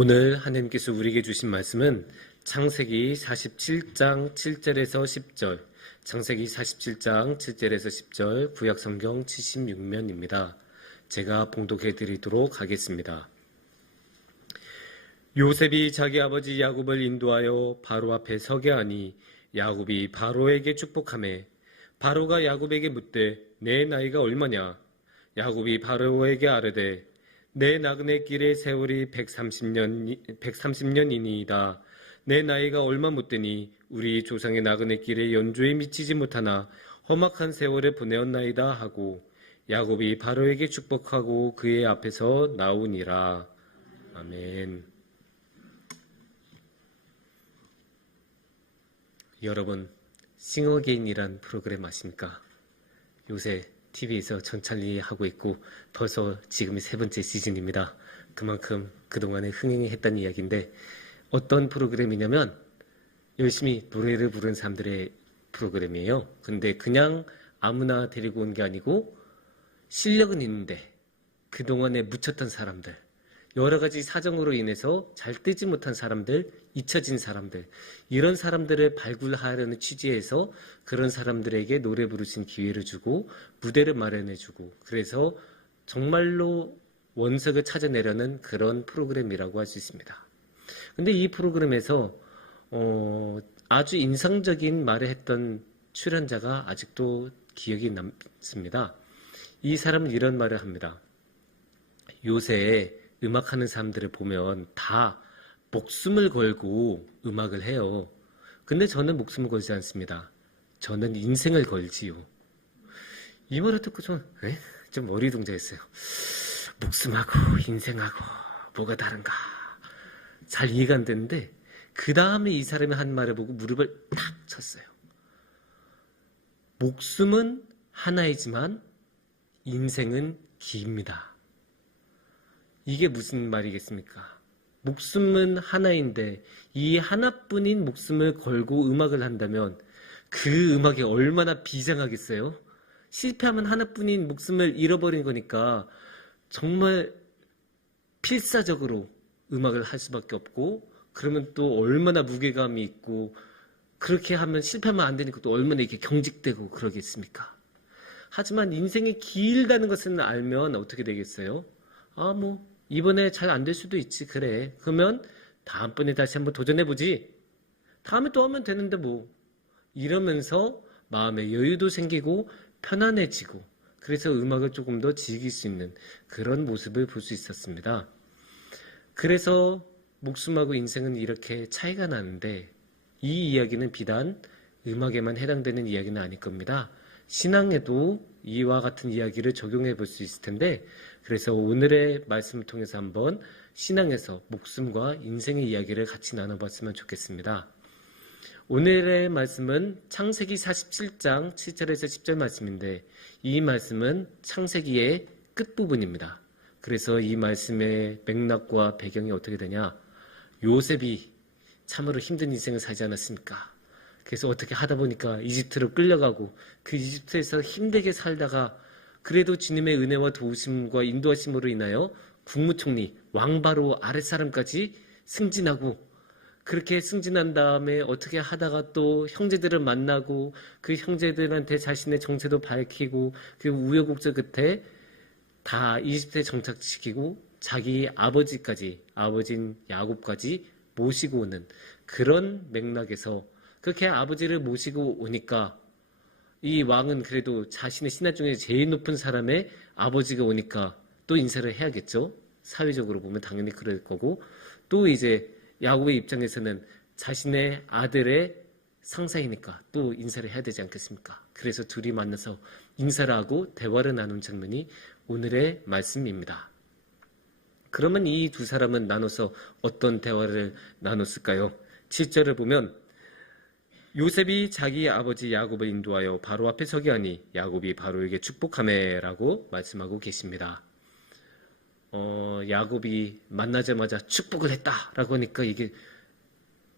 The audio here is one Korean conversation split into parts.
오늘 하나님께서 우리에게 주신 말씀은 창세기 47장 7절에서 10절, 창세기 47장 7절에서 10절, 구약성경 76면입니다. 제가 봉독해 드리도록 하겠습니다. 요셉이 자기 아버지 야곱을 인도하여 바로 앞에 서게 하니 야곱이 바로에게 축복하매 바로가 야곱에게 묻되 내 나이가 얼마냐? 야곱이 바로에게 아뢰되 내 나그네 길의 세월이 130년이니이다. 내 나이가 얼마 못되니 우리 조상의 나그네 길의 연조에 미치지 못하나 험악한 세월에 보내었나이다 하고 야곱이 바로에게 축복하고 그의 앞에서 나오니라. 아멘. 여러분, 싱어게인이란 프로그램 아십니까? 요새 TV에서 전찰리 하고 있고 벌써 지금이 3번째 시즌입니다. 그만큼 그동안에 흥행이 했다는 이야기인데 어떤 프로그램이냐면 열심히 노래를 부르는 사람들의 프로그램이에요. 근데 그냥 아무나 데리고 온 게 아니고 실력은 있는데 그동안에 묻혔던 사람들, 여러 가지 사정으로 인해서 잘 뜨지 못한 사람들, 잊혀진 사람들, 이런 사람들을 발굴하려는 취지에서 그런 사람들에게 노래 부르신 기회를 주고 무대를 마련해주고 그래서 정말로 원석을 찾아내려는 그런 프로그램이라고 할 수 있습니다. 근데 이 프로그램에서 아주 인상적인 말을 했던 출연자가 아직도 기억이 남습니다. 이 사람은 이런 말을 합니다. 요새 음악하는 사람들을 보면 다 목숨을 걸고 음악을 해요. 근데 저는 목숨을 걸지 않습니다. 저는 인생을 걸지요. 이 말을 듣고 좀 어리둥절했어요. 목숨하고 인생하고 뭐가 다른가 잘 이해가 안 되는데 그 다음에 이 사람이 한 말을 보고 무릎을 탁 쳤어요. 목숨은 하나이지만 인생은 깁니다. 이게 무슨 말이겠습니까? 목숨은 하나인데 이 하나뿐인 목숨을 걸고 음악을 한다면 그 음악이 얼마나 비장하겠어요? 실패하면 하나뿐인 목숨을 잃어버린 거니까 정말 필사적으로 음악을 할 수밖에 없고 그러면 또 얼마나 무게감이 있고 그렇게 하면 실패하면 안 되니까 또 얼마나 이렇게 경직되고 그러겠습니까? 하지만 인생이 길다는 것을 알면 어떻게 되겠어요? 이번에 잘 안 될 수도 있지. 그래. 그러면 다음번에 다시 한번 도전해보지. 다음에 또 하면 되는데 뭐. 이러면서 마음의 여유도 생기고 편안해지고 그래서 음악을 조금 더 즐길 수 있는 그런 모습을 볼 수 있었습니다. 그래서 목숨하고 인생은 이렇게 차이가 나는데 이 이야기는 비단 음악에만 해당되는 이야기는 아닐 겁니다. 신앙에도 이와 같은 이야기를 적용해 볼 수 있을 텐데 그래서 오늘의 말씀을 통해서 한번 신앙에서 목숨과 인생의 이야기를 같이 나눠봤으면 좋겠습니다. 오늘의 말씀은 창세기 47장 7절에서 10절 말씀인데 이 말씀은 창세기의 끝부분입니다. 그래서 이 말씀의 맥락과 배경이 어떻게 되냐? 요셉이 참으로 힘든 인생을 살지 않았습니까? 그래서 어떻게 하다 보니까 이집트로 끌려가고 그 이집트에서 힘들게 살다가 그래도 주님의 은혜와 도우심과 인도하심으로 인하여 국무총리 왕바로 아랫사람까지 승진하고 그렇게 승진한 다음에 어떻게 하다가 또 형제들을 만나고 그 형제들한테 자신의 정체도 밝히고 그 우여곡절 끝에 다 이집트에 정착시키고 자기 아버지까지 아버지인 야곱까지 모시고 오는 그런 맥락에서 그렇게 아버지를 모시고 오니까 이 왕은 그래도 자신의 신하 중에 제일 높은 사람의 아버지가 오니까 또 인사를 해야겠죠. 사회적으로 보면 당연히 그럴 거고 또 이제 야곱의 입장에서는 자신의 아들의 상사이니까 또 인사를 해야 되지 않겠습니까? 그래서 둘이 만나서 인사를 하고 대화를 나눈 장면이 오늘의 말씀입니다. 그러면 이 두 사람은 나눠서 어떤 대화를 나눴을까요? 7절을 보면 요셉이 자기 아버지 야곱을 인도하여 바로 앞에 서게 하니 야곱이 바로에게 축복하매라고 말씀하고 계십니다. 야곱이 만나자마자 축복을 했다라고 하니까 이게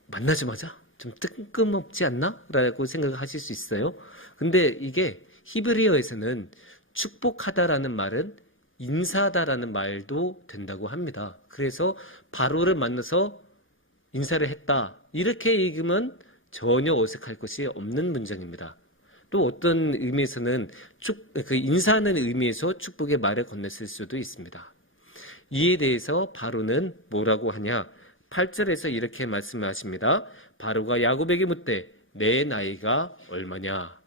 만나자마자 좀 뜬금없지 않나? 라고 생각하실 수 있어요. 근데 이게 히브리어에서는 축복하다라는 말은 인사다라는 말도 된다고 합니다. 그래서 바로를 만나서 인사를 했다. 이렇게 읽으면 전혀 어색할 것이 없는 문장입니다. 또 어떤 의미에서는 그 인사하는 의미에서 축복의 말을 건넸을 수도 있습니다. 이에 대해서 바로는 뭐라고 하냐? 8절에서 이렇게 말씀하십니다. 바로가 야곱에게 묻되 내 나이가 얼마냐?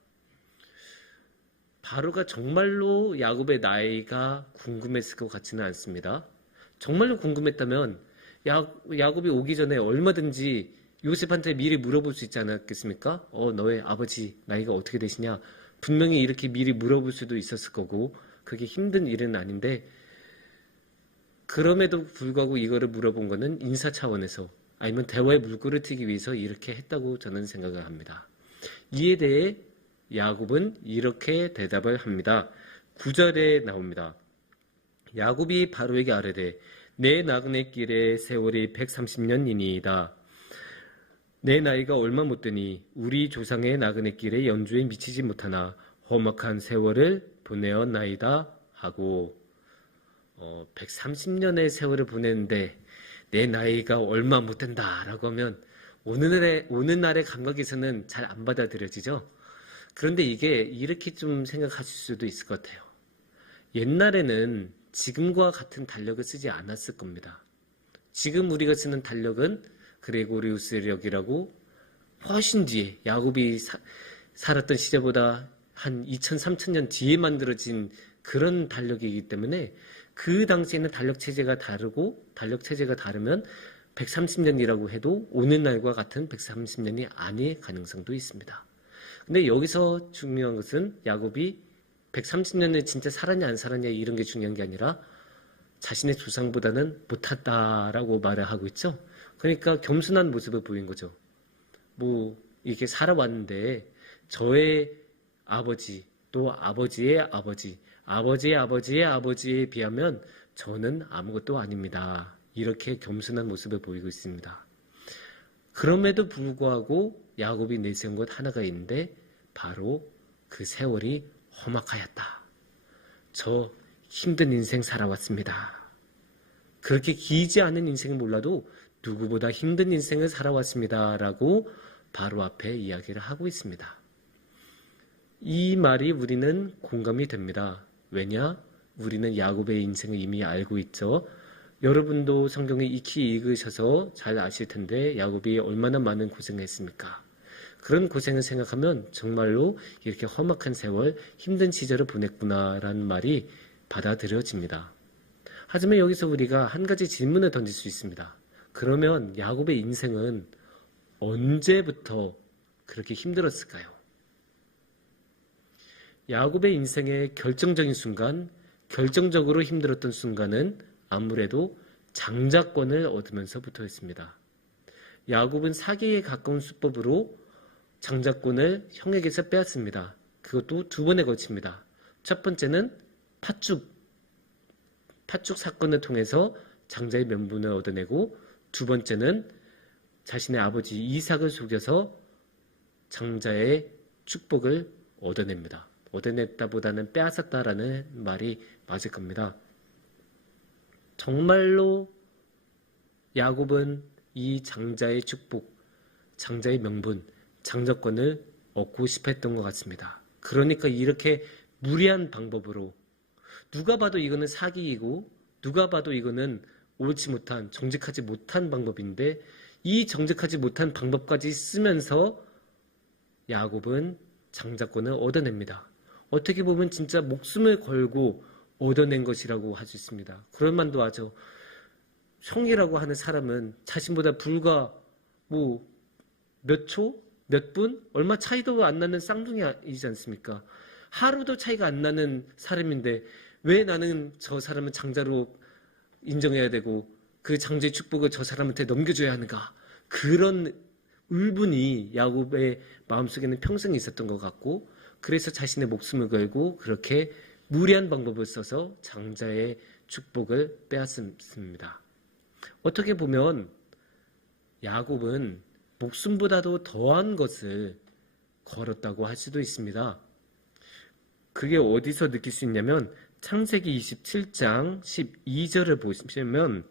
바로가 정말로 야곱의 나이가 궁금했을 것 같지는 않습니다. 정말로 궁금했다면 야곱이 오기 전에 얼마든지 요셉한테 미리 물어볼 수 있지 않았겠습니까? 너의 아버지 나이가 어떻게 되시냐? 분명히 이렇게 미리 물어볼 수도 있었을 거고 그게 힘든 일은 아닌데 그럼에도 불구하고 이거를 물어본 거는 인사 차원에서 아니면 대화의 물꼬를 트기 위해서 이렇게 했다고 저는 생각을 합니다. 이에 대해 야곱은 이렇게 대답을 합니다. 9절에 나옵니다. 야곱이 바로에게 아뢰되 내 나그네 길의 세월이 130년이니이다. 내 나이가 얼마 못 되니 우리 조상의 나그네 길의 연주에 미치지 못하나 험악한 세월을 보내었나이다 하고 130년의 세월을 보냈는데 내 나이가 얼마 못 된다라고 하면 오늘날의 감각에서는 잘 안 받아들여지죠. 그런데 이게 이렇게 좀 생각하실 수도 있을 것 같아요. 옛날에는 지금과 같은 달력을 쓰지 않았을 겁니다. 지금 우리가 쓰는 달력은 그레고리우스력이라고 훨씬 뒤에 야곱이 살았던 시대보다 한 2000, 3000년 뒤에 만들어진 그런 달력이기 때문에 그 당시에는 달력 체제가 다르면 130년이라고 해도 오늘날과 같은 130년이 아닐 가능성도 있습니다. 근데 여기서 중요한 것은 야곱이 130년을 진짜 살았냐 안 살았냐 이런 게 중요한 게 아니라 자신의 조상보다는 못하다라고 말을 하고 있죠. 그러니까 겸손한 모습을 보인 거죠. 이렇게 살아왔는데 저의 아버지 또 아버지의 아버지 아버지의 아버지의 아버지에 비하면 저는 아무것도 아닙니다. 이렇게 겸손한 모습을 보이고 있습니다. 그럼에도 불구하고 야곱이 내세운 것 하나가 있는데 바로 그 세월이 험악하였다. 저 힘든 인생 살아왔습니다. 그렇게 길지 않은 인생은 몰라도 누구보다 힘든 인생을 살아왔습니다. 라고 바로 앞에 이야기를 하고 있습니다. 이 말이 우리는 공감이 됩니다. 왜냐? 우리는 야곱의 인생을 이미 알고 있죠. 여러분도 성경을 익히 읽으셔서 잘 아실 텐데 야곱이 얼마나 많은 고생을 했습니까? 그런 고생을 생각하면 정말로 이렇게 험악한 세월, 힘든 시절을 보냈구나라는 말이 받아들여집니다. 하지만 여기서 우리가 한 가지 질문을 던질 수 있습니다. 그러면 야곱의 인생은 언제부터 그렇게 힘들었을까요? 야곱의 인생의 결정적인 순간, 결정적으로 힘들었던 순간은 아무래도 장자권을 얻으면서부터였습니다. 야곱은 사기에 가까운 수법으로 장자권을 형에게서 빼앗습니다. 그것도 두 번에 걸칩니다. 첫 번째는 팥죽 사건을 통해서 장자의 명분을 얻어내고 두 번째는 자신의 아버지 이삭을 속여서 장자의 축복을 얻어냅니다. 얻어냈다보다는 빼앗았다라는 말이 맞을 겁니다. 정말로 야곱은 이 장자의 축복, 장자의 명분, 장자권을 얻고 싶어 했던 것 같습니다. 그러니까 이렇게 무리한 방법으로 누가 봐도 이거는 사기이고 누가 봐도 이거는 옳지 못한, 정직하지 못한 방법인데 이 정직하지 못한 방법까지 쓰면서 야곱은 장자권을 얻어냅니다. 어떻게 보면 진짜 목숨을 걸고 얻어낸 것이라고 할 수 있습니다. 그럴 만도 하죠. 형이라고 하는 사람은 자신보다 불과 몇 초, 몇 분, 얼마 차이도 안 나는 쌍둥이이지 않습니까? 하루도 차이가 안 나는 사람인데 왜 나는 저 사람은 장자로 인정해야 되고 그 장자의 축복을 저 사람한테 넘겨줘야 하는가? 그런 울분이 야곱의 마음속에는 평생 있었던 것 같고 그래서 자신의 목숨을 걸고 그렇게 무리한 방법을 써서 장자의 축복을 빼앗습니다. 어떻게 보면 야곱은 목숨보다도 더한 것을 걸었다고 할 수도 있습니다. 그게 어디서 느낄 수 있냐면 창세기 27장 12절을 보시면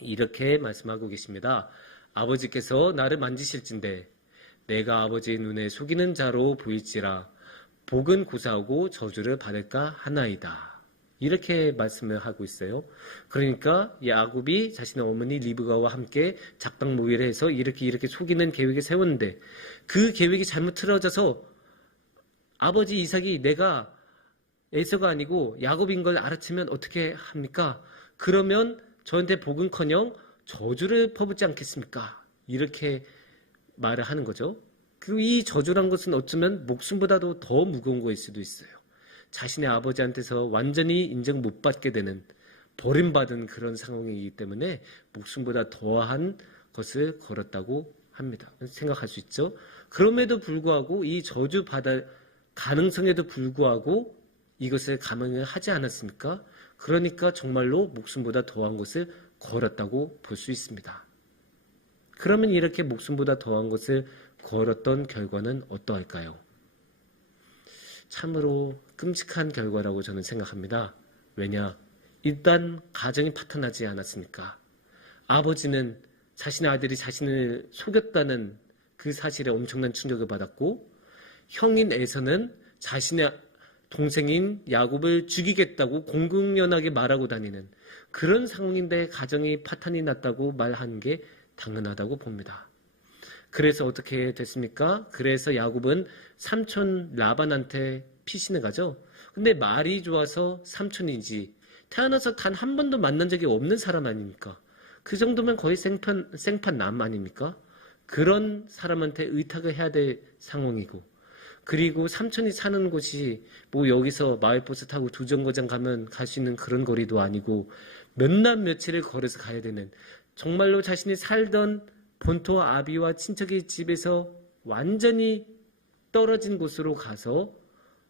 이렇게 말씀하고 계십니다. 아버지께서 나를 만지실진대 내가 아버지의 눈에 속이는 자로 보일지라 복은 고사하고 저주를 받을까 하나이다. 이렇게 말씀을 하고 있어요. 그러니까 야곱이 자신의 어머니 리브가와 함께 작당 모의를 해서 이렇게 속이는 계획을 세웠는데 그 계획이 잘못 틀어져서 아버지 이삭이 내가 에서가 아니고 야곱인 걸 알아채면 어떻게 합니까? 그러면 저한테 복은커녕 저주를 퍼붓지 않겠습니까? 이렇게 말을 하는 거죠. 이 저주란 것은 어쩌면 목숨보다도 더 무거운 거일 수도 있어요. 자신의 아버지한테서 완전히 인정 못 받게 되는 버림받은 그런 상황이기 때문에 목숨보다 더한 것을 걸었다고 합니다. 생각할 수 있죠. 그럼에도 불구하고 이 저주받을 가능성에도 불구하고 이것을 감행을 하지 않았습니까? 그러니까 정말로 목숨보다 더한 것을 걸었다고 볼 수 있습니다. 그러면 이렇게 목숨보다 더한 것을 걸었던 결과는 어떠할까요? 참으로 끔찍한 결과라고 저는 생각합니다. 왜냐? 일단 가정이 파탄나지 않았으니까. 아버지는 자신의 아들이 자신을 속였다는 그 사실에 엄청난 충격을 받았고 형인 에서는 자신의 동생인 야곱을 죽이겠다고 공공연하게 말하고 다니는 그런 상황인데 가정이 파탄이 났다고 말하는 게 당연하다고 봅니다. 그래서 어떻게 됐습니까? 그래서 야곱은 삼촌 라반한테 피신을 가죠. 근데 말이 좋아서 삼촌이지 태어나서 단 한 번도 만난 적이 없는 사람 아닙니까? 그 정도면 거의 생판남 아닙니까? 그런 사람한테 의탁을 해야 될 상황이고 그리고 삼촌이 사는 곳이 뭐 여기서 마을버스 타고 두 정거장 가면 갈 수 있는 그런 거리도 아니고 몇 날 며칠을 걸어서 가야 되는 정말로 자신이 살던 본토 아비와 친척의 집에서 완전히 떨어진 곳으로 가서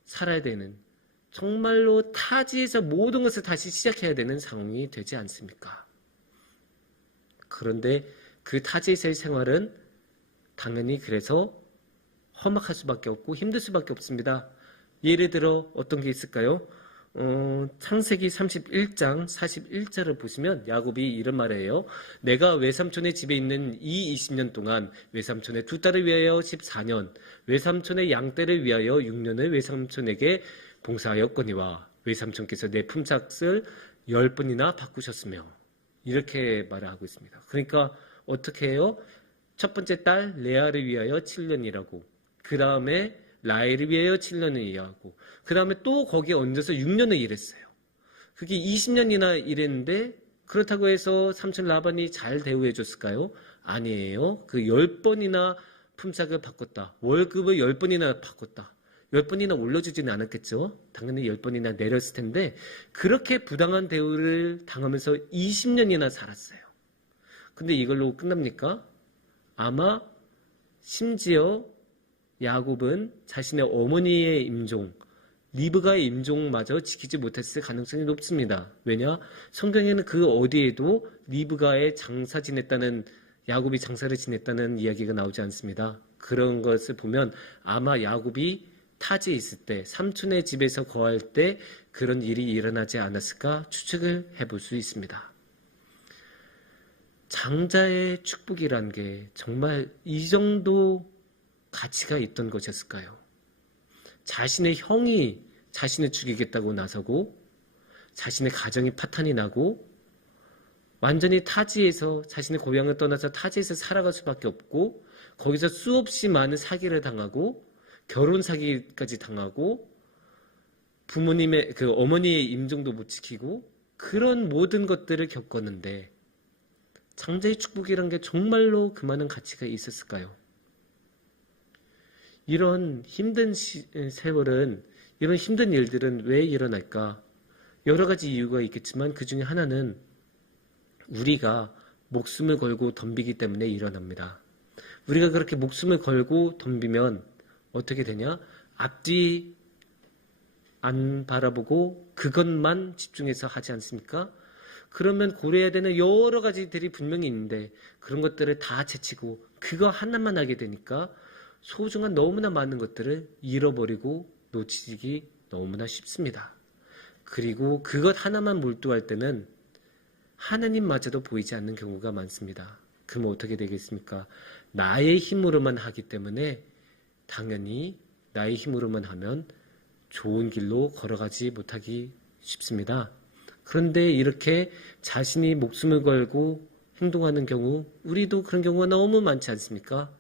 살아야 되는 정말로 타지에서 모든 것을 다시 시작해야 되는 상황이 되지 않습니까? 그런데 그 타지에서의 생활은 당연히 그래서 험악할 수밖에 없고 힘들 수밖에 없습니다. 예를 들어 어떤 게 있을까요? 창세기 31장 41절을 보시면 야곱이 이런 말을 해요. 내가 외삼촌의 집에 있는 이 20년 동안 외삼촌의 두 딸을 위하여 14년, 외삼촌의 양떼를 위하여 6년을 외삼촌에게 봉사하였거니와 외삼촌께서 내 품삯을 10번이나 바꾸셨으며 이렇게 말을 하고 있습니다. 그러니까 어떻게 해요? 첫 번째 딸 레아를 위하여 7년이라고 그 다음에 라헬을 위하여 7년을 일하고 그 다음에 또 거기에 얹어서 6년을 일했어요. 그게 20년이나 일했는데 그렇다고 해서 삼촌 라반이 잘 대우해 줬을까요? 아니에요. 그 10번이나 품삯을 바꿨다. 월급을 10번이나 바꿨다. 10번이나 올려주지는 않았겠죠. 당연히 10번이나 내렸을 텐데 그렇게 부당한 대우를 당하면서 20년이나 살았어요. 근데 이걸로 끝납니까? 아마 심지어 야곱은 자신의 어머니의 임종, 리브가의 임종마저 지키지 못했을 가능성이 높습니다. 왜냐? 성경에는 그 어디에도 리브가의 장사 지냈다는 야곱이 장사를 지냈다는 이야기가 나오지 않습니다. 그런 것을 보면 아마 야곱이 타지에 있을 때 삼촌의 집에서 거할 때 그런 일이 일어나지 않았을까 추측을 해볼 수 있습니다. 장자의 축복이란 게 정말 이 정도 가치가 있던 것이었을까요? 자신의 형이 자신을 죽이겠다고 나서고 자신의 가정이 파탄이 나고 완전히 타지에서 자신의 고향을 떠나서 타지에서 살아갈 수밖에 없고 거기서 수없이 많은 사기를 당하고 결혼 사기까지 당하고 부모님의 그 어머니의 임종도 못 지키고 그런 모든 것들을 겪었는데 장자의 축복이란 게 정말로 그만한 가치가 있었을까요? 이런 힘든 세월은 이런 힘든 일들은 왜 일어날까? 여러 가지 이유가 있겠지만 그 중에 하나는 우리가 목숨을 걸고 덤비기 때문에 일어납니다. 우리가 그렇게 목숨을 걸고 덤비면 어떻게 되냐? 앞뒤 안 바라보고 그것만 집중해서 하지 않습니까? 그러면 고려해야 되는 여러 가지들이 분명히 있는데 그런 것들을 다 제치고 그거 하나만 하게 되니까 소중한 너무나 많은 것들을 잃어버리고 놓치기 너무나 쉽습니다. 그리고 그것 하나만 몰두할 때는 하나님마저도 보이지 않는 경우가 많습니다. 그럼 어떻게 되겠습니까? 나의 힘으로만 하기 때문에 당연히 나의 힘으로만 하면 좋은 길로 걸어가지 못하기 쉽습니다. 그런데 이렇게 자신이 목숨을 걸고 행동하는 경우, 우리도 그런 경우가 너무 많지 않습니까?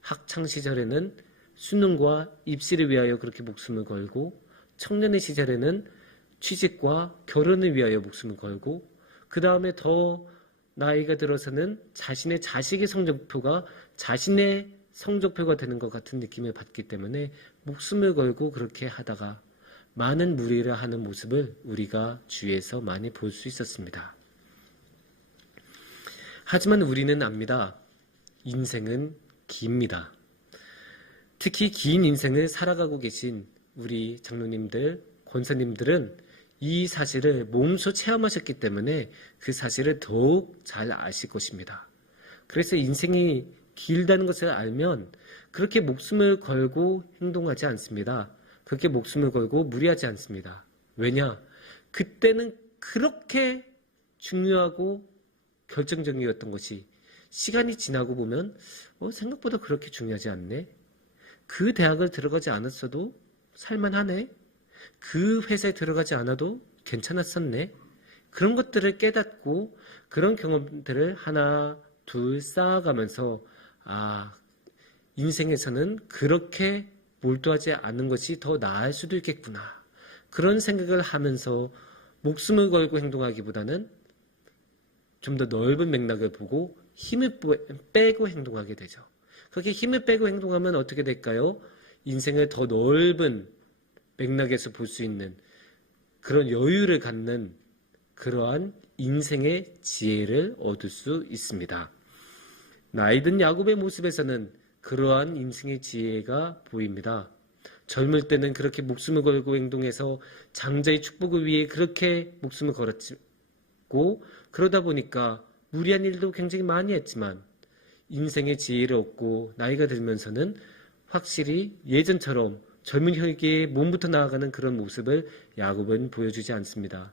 학창 시절에는 수능과 입시를 위하여 그렇게 목숨을 걸고, 청년의 시절에는 취직과 결혼을 위하여 목숨을 걸고, 그 다음에 더 나이가 들어서는 자신의 자식의 성적표가 자신의 성적표가 되는 것 같은 느낌을 받기 때문에 목숨을 걸고 그렇게 하다가 많은 무리를 하는 모습을 우리가 주위에서 많이 볼 수 있었습니다. 하지만 우리는 압니다. 인생은 깁니다. 특히 긴 인생을 살아가고 계신 우리 장로님들, 권사님들은 이 사실을 몸소 체험하셨기 때문에 그 사실을 더욱 잘 아실 것입니다. 그래서 인생이 길다는 것을 알면 그렇게 목숨을 걸고 행동하지 않습니다. 그렇게 목숨을 걸고 무리하지 않습니다. 왜냐? 그때는 그렇게 중요하고 결정적이었던 것이 시간이 지나고 보면 생각보다 그렇게 중요하지 않네. 그 대학을 들어가지 않았어도 살만하네. 그 회사에 들어가지 않아도 괜찮았었네. 그런 것들을 깨닫고 그런 경험들을 하나, 둘 쌓아가면서 인생에서는 그렇게 몰두하지 않는 것이 더 나을 수도 있겠구나. 그런 생각을 하면서 목숨을 걸고 행동하기보다는 좀 더 넓은 맥락을 보고 힘을 빼고 행동하게 되죠. 그렇게 힘을 빼고 행동하면 어떻게 될까요? 인생을 더 넓은 맥락에서 볼 수 있는 그런 여유를 갖는 그러한 인생의 지혜를 얻을 수 있습니다. 나이든 야곱의 모습에서는 그러한 인생의 지혜가 보입니다. 젊을 때는 그렇게 목숨을 걸고 행동해서 장자의 축복을 위해 그렇게 목숨을 걸었고 그러다 보니까 무리한 일도 굉장히 많이 했지만 인생의 지혜를 얻고 나이가 들면서는 확실히 예전처럼 젊은 혈기에 몸부터 나아가는 그런 모습을 야곱은 보여주지 않습니다.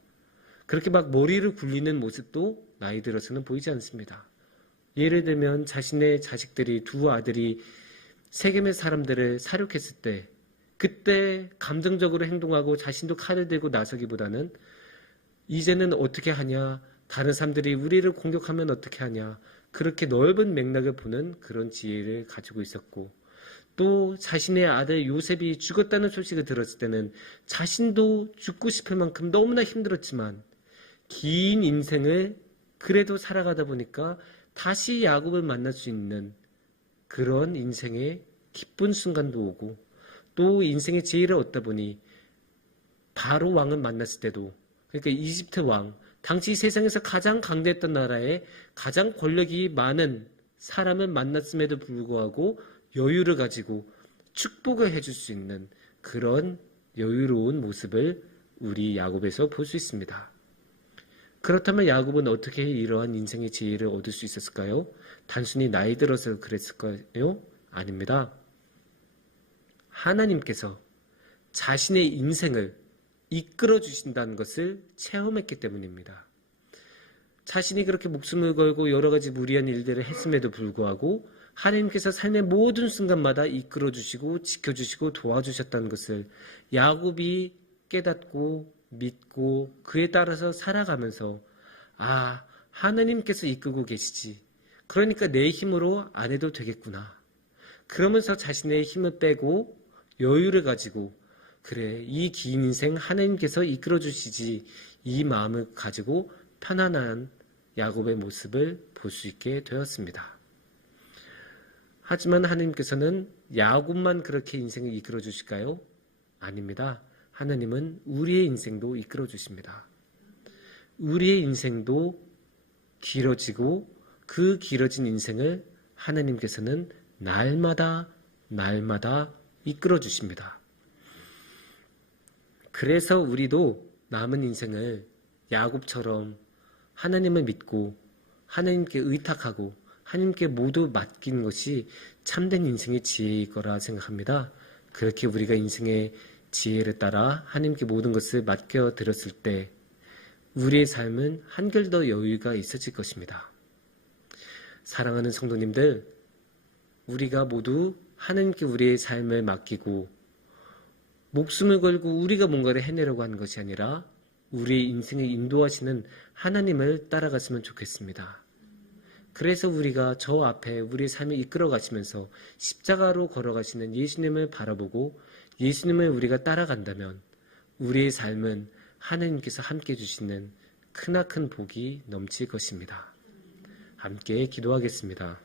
그렇게 막 머리를 굴리는 모습도 나이 들어서는 보이지 않습니다. 예를 들면 자신의 자식들이 두 아들이 세겜의 사람들을 사륙했을 때 그때 감정적으로 행동하고 자신도 칼을 들고 나서기보다는 이제는 어떻게 하냐, 다른 사람들이 우리를 공격하면 어떻게 하냐, 그렇게 넓은 맥락을 보는 그런 지혜를 가지고 있었고 또 자신의 아들 요셉이 죽었다는 소식을 들었을 때는 자신도 죽고 싶을 만큼 너무나 힘들었지만 긴 인생을 그래도 살아가다 보니까 다시 야곱을 만날 수 있는 그런 인생의 기쁜 순간도 오고 또 인생의 지혜를 얻다 보니 바로 왕을 만났을 때도 그러니까 이집트 왕, 당시 세상에서 가장 강대했던 나라에 가장 권력이 많은 사람을 만났음에도 불구하고 여유를 가지고 축복을 해줄 수 있는 그런 여유로운 모습을 우리 야곱에서 볼 수 있습니다. 그렇다면 야곱은 어떻게 이러한 인생의 지혜를 얻을 수 있었을까요? 단순히 나이 들어서 그랬을까요? 아닙니다. 하나님께서 자신의 인생을 이끌어 주신다는 것을 체험했기 때문입니다. 자신이 그렇게 목숨을 걸고 여러 가지 무리한 일들을 했음에도 불구하고 하나님께서 삶의 모든 순간마다 이끌어 주시고 지켜주시고 도와주셨다는 것을 야곱이 깨닫고 믿고 그에 따라서 살아가면서 하나님께서 이끌고 계시지. 그러니까 내 힘으로 안 해도 되겠구나. 그러면서 자신의 힘을 빼고 여유를 가지고 그래, 이 긴 인생 하나님께서 이끌어 주시지. 이 마음을 가지고 편안한 야곱의 모습을 볼 수 있게 되었습니다. 하지만 하나님께서는 야곱만 그렇게 인생을 이끌어 주실까요? 아닙니다. 하나님은 우리의 인생도 이끌어 주십니다. 우리의 인생도 길어지고 그 길어진 인생을 하나님께서는 날마다 이끌어 주십니다. 그래서 우리도 남은 인생을 야곱처럼 하나님을 믿고 하나님께 의탁하고 하나님께 모두 맡기는 것이 참된 인생의 지혜일 거라 생각합니다. 그렇게 우리가 인생의 지혜를 따라 하나님께 모든 것을 맡겨드렸을 때 우리의 삶은 한결 더 여유가 있어질 것입니다. 사랑하는 성도님들, 우리가 모두 하나님께 우리의 삶을 맡기고 목숨을 걸고 우리가 뭔가를 해내려고 하는 것이 아니라 우리의 인생을 인도하시는 하나님을 따라갔으면 좋겠습니다. 그래서 우리가 저 앞에 우리의 삶을 이끌어 가시면서 십자가로 걸어가시는 예수님을 바라보고 예수님을 우리가 따라간다면 우리의 삶은 하나님께서 함께 주시는 크나큰 복이 넘칠 것입니다. 함께 기도하겠습니다.